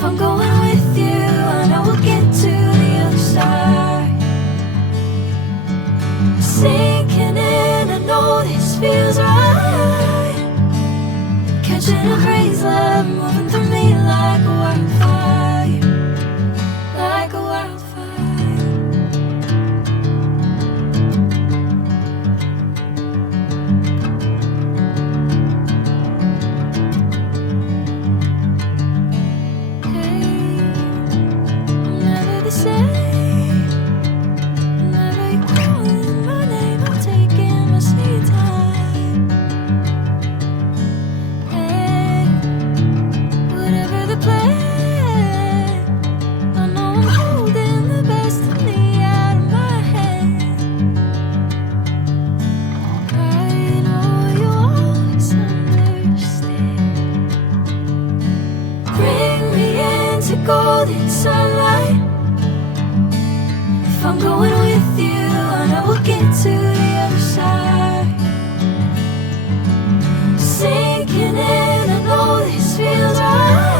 If I'm going with you, I know we'll get to the other side. Sinking in, I know this feels right. Catching a crazy love moving through me like a wildfire, like a wildfire. Hey, I'm never the same. Whenever you're calling my name, I'm taking my sweet time. Hey, whatever the plan, I know I'm holding the best of me out of my hand. I know you always understand. Bring me into golden sunlight. If I'm going with you, I know we'll get to the other side. Sinking in, I know this feels right.